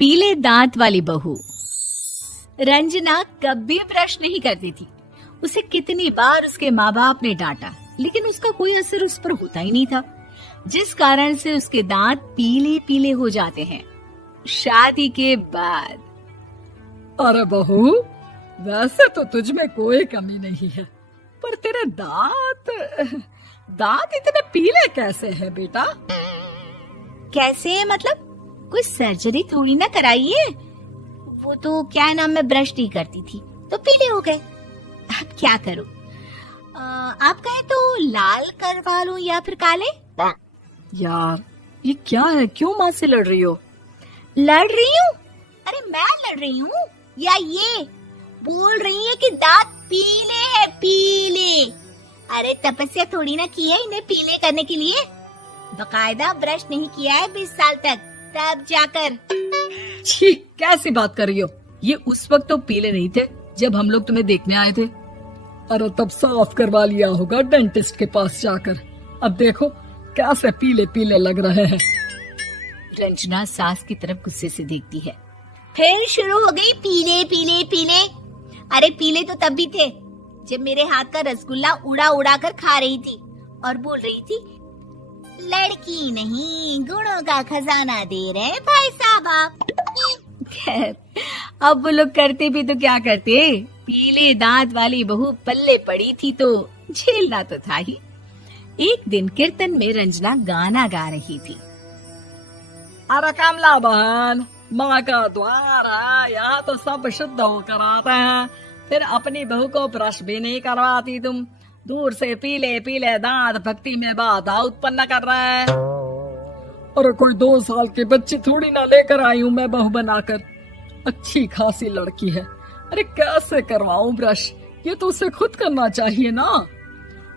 पीले दांत वाली बहू। रंजना कभी ब्रश नहीं करती थी। उसे कितनी बार उसके माँ बाप ने डांटा, लेकिन उसका कोई असर उस पर होता ही नहीं था, जिस कारण से उसके दांत पीले पीले हो जाते हैं। शादी के बाद। अरे बहू, वैसे तो तुझ में कोई कमी नहीं है, पर तेरे दांत इतने पीले कैसे हैं बेटा? कैसे मतलब? कोई सर्जरी थोड़ी ना कराई है। वो तो क्या नाम, मैं ब्रश नहीं करती थी तो पीले हो गए। अब क्या करूं? आप कहें तो लाल करवा लूं या फिर काले? यार ये क्या है, क्यों माँ से लड़ रही हो? लड़ रही हूँ? अरे मैं लड़ रही हूँ या ये बोल रही है कि दांत पीले हैं, पीले। अरे तपस्या थोड़ी ना की है इन्हें पीले करने के लिए। बकायदा ब्रश नहीं किया है 20 साल तक, तब जाकर। छी, कैसी बात कर रही हो? ये उस वक्त तो पीले नहीं थे जब हम लोग तुम्हें देखने आए थे। अरे तब साफ करवा लिया होगा डेंटिस्ट के पास जाकर। अब देखो कैसे पीले पीले लग रहे हैं। रंजना सास की तरफ गुस्से से देखती है। फिर शुरू हो गई पीले पीले पीले। अरे पीले तो तब भी थे जब मेरे हाथ का रसगुल्ला उड़ा उड़ा कर खा रही थी और बोल रही थी, लड़की नहीं गुणों का खजाना दे रहे भाई साहब आप। खैर, अब वो लोग करते भी तो क्या करते, पीले दांत वाली बहू पल्ले पड़ी थी तो झेलना तो था ही। एक दिन कीर्तन में रंजना गाना गा रही थी। अरे कमला बहन, माँ का द्वार है, यहाँ तो सब शुद्ध होकर आते हैं, फिर अपनी बहू को ब्रश भी नहीं करवाती तुम। दूर से पीले पीले दांत भक्ति में बाधा उत्पन्न कर रहे हैं। अरे कोई 2 साल के बच्चे थोड़ी ना लेकर आई हूँ मैं बहू बनाकर। अच्छी खासी लड़की है, अरे कैसे करवाऊं ब्रश? ये तो उसे खुद करना चाहिए ना।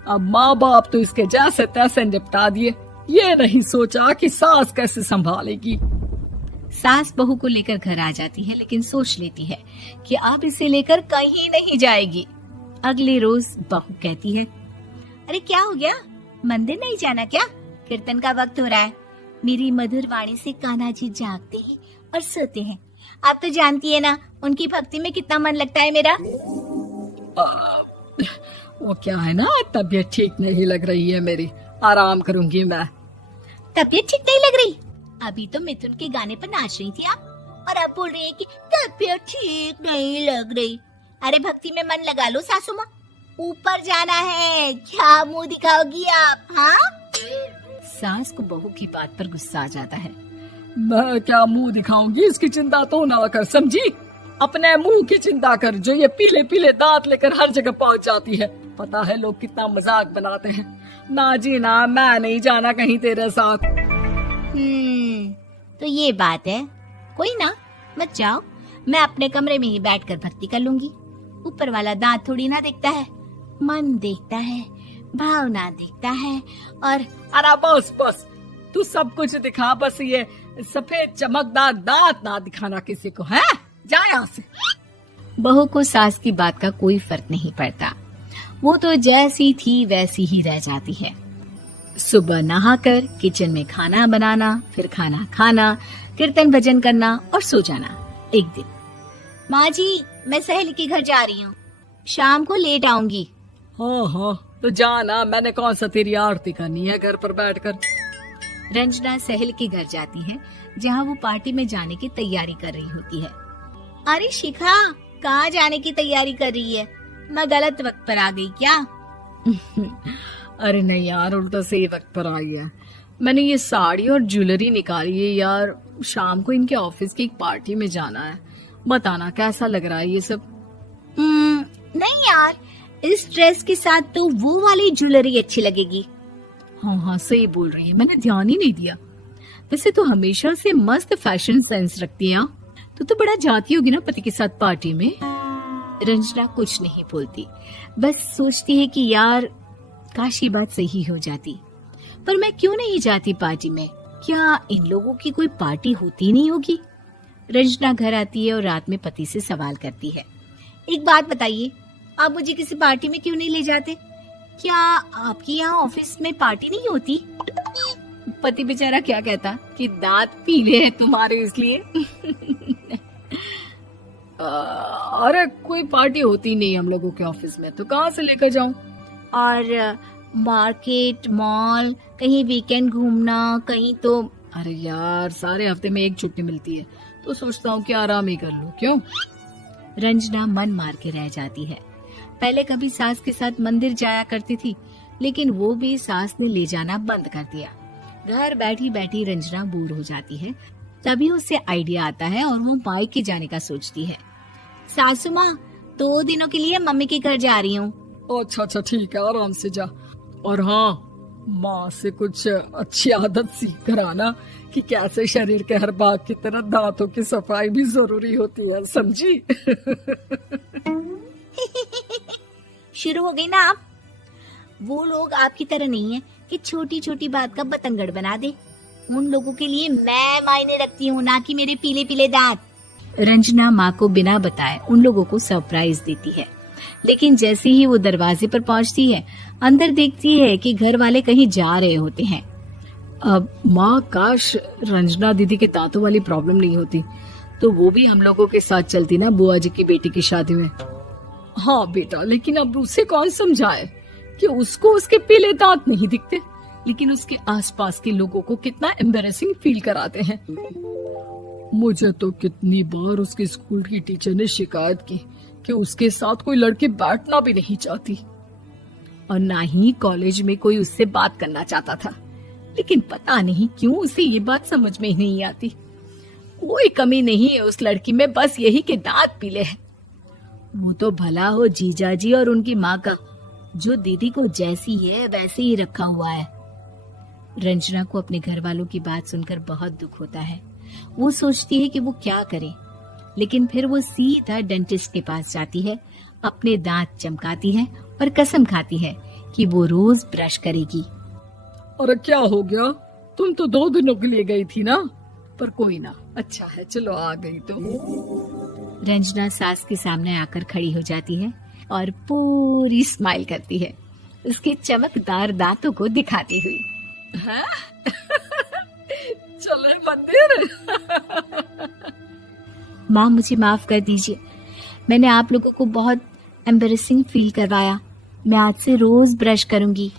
अब माँ बाप तो इसके जैसे तैसे निपटा दिए, ये नहीं सोचा कि सास कैसे संभालेगी। सास बहू को लेकर घर आ जाती है, लेकिन सोच लेती है कि अब इसे लेकर कहीं नहीं जाएगी। अगले रोज बहू कहती है, अरे क्या हो गया, मंदिर नहीं जाना क्या? कीर्तन का वक्त हो रहा है। मेरी मधुर वाणी से कान्हा जी जागते हैं और सोते हैं। आप तो जानती है ना उनकी भक्ति में कितना मन लगता है मेरा। वो क्या है ना, तबीयत ठीक नहीं लग रही है मेरी, आराम करूंगी मैं। तबीयत ठीक नहीं लग रही? अभी तो मिथुन के गाने पर नाच रही थी आप, और अब बोल रही है कि तबीयत ठीक नहीं लग रही। अरे भक्ति में मन लगा लो सासू माँ, ऊपर जाना है, क्या मुंह दिखाओगी आप? हाँ? सास को बहू की बात पर गुस्सा आ जाता है। मैं क्या मुंह दिखाऊंगी, इसकी चिंता तो ना कर, समझी? अपने मुंह की चिंता कर, जो ये पीले पीले दांत लेकर हर जगह पहुंच जाती है। पता है लोग कितना मजाक बनाते हैं। ना जी ना, मैं नहीं जाना कहीं तेरे साथ। तो ये बात है। कोई ना, मत जाओ, मैं अपने कमरे में ही बैठकर भक्ति कर लूंगी। ऊपर वाला दांत थोड़ी ना देखता है, मन देखता है, भावना देखता है। और अरे बस बस, तू सब कुछ दिखा, बस ये सफेद चमकदार दांत ना दिखाना किसी को, है? जा यहाँ से। बहू को सास की बात का कोई फर्क नहीं पड़ता, वो तो जैसी थी वैसी ही रह जाती है। सुबह नहाकर किचन में खाना बनाना, फिर खाना खाना, कीर्तन भजन करना और सो जाना। एक दिन, माँ जी मैं सहेली के घर जा रही हूँ, शाम को लेट आऊंगी। हाँ, तो जाना, मैंने कौन सा तेरी आरती करनी है घर पर बैठकर। रंजना सहेली के घर जाती है, जहाँ वो पार्टी में जाने की तैयारी कर रही होती है। अरे शिखा, कहाँ जाने की तैयारी कर रही है? मैं गलत वक्त पर आ गई क्या? अरे नहीं यार, उल्टा सही वक्त पर आई है। मैंने ये साड़ी और ज्वेलरी निकाली है यार, शाम को इनके ऑफिस की एक पार्टी में जाना है। बताना कैसा लग रहा है ये सब? नहीं यार, इस ड्रेस के साथ तो वो वाली ज्वेलरी अच्छी लगेगी। हाँ, सही बोल रही है, मैंने ध्यान ही नहीं दिया। वैसे तो हमेशा से मस्त फैशन सेंस रखती है। तो बड़ा जाती होगी ना पति के साथ पार्टी में। रंजना कुछ नहीं बोलती, बस सोचती है कि यार काश ये बात सही हो जाती, पर मैं क्यों नहीं जाती पार्टी में? क्या इन लोगों की कोई पार्टी होती नहीं होगी? रंजना घर आती है और रात में पति से सवाल करती है, एक बात बताइए, आप मुझे किसी पार्टी में क्यों नहीं ले जाते? क्या आपके यहाँ ऑफिस में पार्टी नहीं होती? पति बेचारा क्या कहता कि दांत पीले हैं तुम्हारे इसलिए। अरे कोई पार्टी होती नहीं हम लोगों के ऑफिस में, तो कहाँ से लेकर जाऊं? और मार्केट, मॉल, कहीं वीकेंड घूमना, कहीं तो। अरे यार सारे हफ्ते में एक छुट्टी मिलती है, तो सोचता हूँ कि आराम ही कर लूं। क्यों? रंजना मन मार के रह जाती है। पहले कभी सास के साथ मंदिर जाया करती थी, लेकिन वो भी सास ने ले जाना बंद कर दिया। घर बैठी बैठी रंजना बोर हो जाती है। तभी उसे आइडिया आता है और वो मायके जाने का सोचती है। सासू माँ, 2 दिनों के लिए मम्मी के घर जा रही हूँ। अच्छा ठीक है, आराम से जा। और हाँ, माँ से कुछ अच्छी आदत सीख कर आना कि कैसे शरीर के हर भाग की तरह दांतों की सफाई भी जरूरी होती है, समझी? शुरू हो गई ना आप। वो लोग आपकी तरह नहीं है कि छोटी छोटी बात का बतंगड़ बना दे। उन लोगों के लिए मैं मायने रखती हूँ, ना कि मेरे पीले पीले दांत। रंजना माँ को बिना बताए उन लोगों को सरप्राइज देती है, लेकिन जैसे ही वो दरवाजे पर पहुंचती है, अंदर देखती है कि घर वाले कहीं जा रहे होते हैं। अब माँ, काश रंजना दीदी के दांतों वाली प्रॉब्लम नहीं होती, तो वो भी हम लोगों के साथ चलती ना बुआ जी की बेटी की शादी में। हाँ बेटा, लेकिन अब उसे कौन समझाए कि उसको उसके पीले दांत नहीं दिखते, लेकिन उसके आसपास के लोगों को कितना एम्बैरेसिंग फील कराते हैं। मुझे तो कितनी बार उसके स्कूल की टीचर ने शिकायत की कि उसके साथ कोई लड़की बैठना भी नहीं चाहती, और ना ही कॉलेज में कोई उससे बात करना चाहता था। लेकिन पता नहीं क्यों उसे ये बात समझ में ही नहीं आती। कोई कमी नहीं है उस लड़की में, बस यही कि दांत पीले हैं। वो तो भला हो जीजा जी और उनकी माँ का, जो दीदी को जैसी है वैसे ही रखा हुआ है। रंजना को अपने घर वालों की बात सुनकर बहुत दुख होता है। वो सोचती है कि वो क्या करे, लेकिन फिर वो सीधा डेंटिस्ट के पास जाती है, अपने दांत चमकाती है और कसम खाती है कि वो रोज ब्रश करेगी। अरे क्या हो गया? तुम तो 2 दिनों के लिए गई थी ना। पर कोई ना, अच्छा है, चलो आ गई तो। रंजना सास के सामने आकर खड़ी हो जाती है और पूरी स्माइल करती है, उसके चमकदार दांतों को दिखाती हुई। हैं? चले मंदिर। माँ, मुझे माफ कर दीजिए, मैंने आप लोगों को बहुत एम्बैरेसिंग फील करवाया। मैं आज से रोज ब्रश करूंगी।